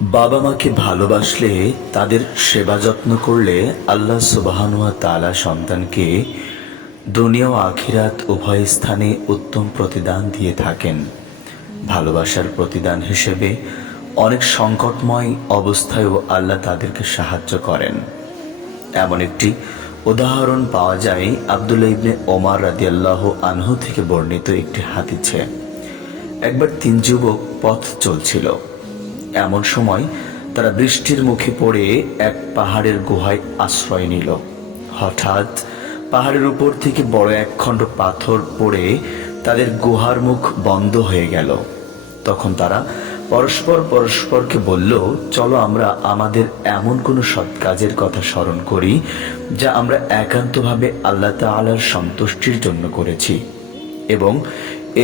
বাবা মাকে ভালোবাসলে, তাদের সেবা যত্ন করলে আল্লাহ সুবহানাহু ওয়া তাআলা সন্তানকে দুনিয়া ও আখিরাত উভয় স্থানে উত্তম প্রতিদান দিয়ে থাকেন। ভালোবাসার প্রতিদান হিসেবে অনেক সংকটময় অবস্থায়ও আল্লাহ তাদেরকে সাহায্য করেন। এমন একটি উদাহরণ পাওয়া যায় আব্দুল্লাহ ইবনে ওমর রাদিয়াল্লাহু আনহু থেকে বর্ণিত একটি হাদিসে। একবার 3 যুবক পথ চলছিল। এমন সময় তারা বৃষ্টির মুখে পড়ে এক পাহাড়ের গুহায় আশ্রয় নিল। হঠাৎ পাহাড়ের উপর থেকে বড় এক খণ্ড পাথর পড়ে তাদের গুহার মুখ বন্ধ হয়ে গেল। তখন তারা পরস্পরকে বলল, চলো আমরা আমাদের এমন কোনো সৎ কাজের কথা স্মরণ করি যা আমরা একান্তভাবে আল্লাহ তাআলার সন্তুষ্টির জন্য করেছি, এবং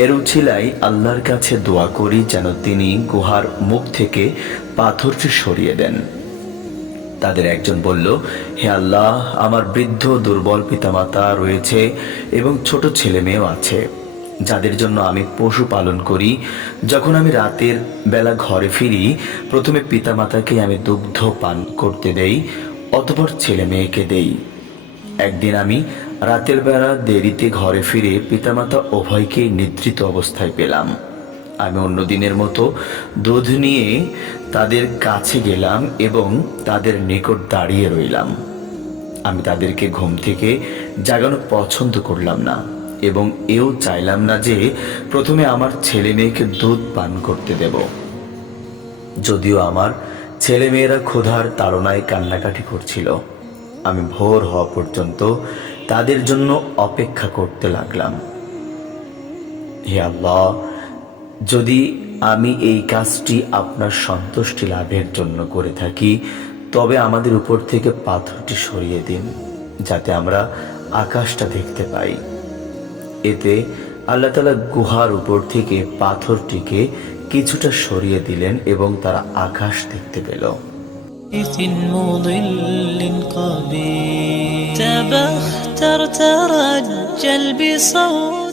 এর উছিলায় আল্লাহর কাছে দোয়া করি যেন তিনি গুহার মুখ থেকে পাথরটি সরিয়ে দেন। তাদের একজন বলল, হে আল্লাহ, আমার বৃদ্ধ দুর্বল পিতামাতা রয়েছে এবং ছোট ছেলে মেয়েও আছে, যাদের জন্য আমি পশু পালন করি। যখন আমি রাতের বেলা ঘরে ফিরি, প্রথমে পিতামাতাকে আমি দুগ্ধ পান করতে দেই, অতঃপর ছেলে মেয়েকে দেই। একদিন আমি রাতের বেলা দেরিতে ঘরে ফিরে পিতামাতা উভয়কেই নিদ্রিত অবস্থায় পেলাম। আমি অন্য দিনের মতো দুধ নিয়ে তাদের কাছে গেলাম এবং তাদের নিকট দাঁড়িয়ে রইলাম। আমি তাদেরকে ঘুম থেকে জাগানো পছন্দ করলাম না এবং এও চাইলাম না যে প্রথমে আমার ছেলে মেয়েকে দুধ পান করতে দেব। যদিও আমার ছেলে মেয়েরা ক্ষুধার তাড়নায় কান্নাকাটি করছিল, আমি ভোর হওয়া পর্যন্ত তাদের জন্য অপেক্ষা করতে লাগলাম। হে আল্লাহ, যদি আমি এই কাজটি আপনার সন্তুষ্টি লাভের জন্য করে থাকি, তবে আমাদের উপর থেকে পাথরটি সরিয়ে দিন, যাতে আমরা আকাশটা দেখতে পাই। এতে আল্লাহ তাআলা গুহার উপর থেকে পাথরটিকে কিছুটা সরিয়ে দিলেন এবং তারা আকাশ দেখতে পেল। تبختر ترجل بصوت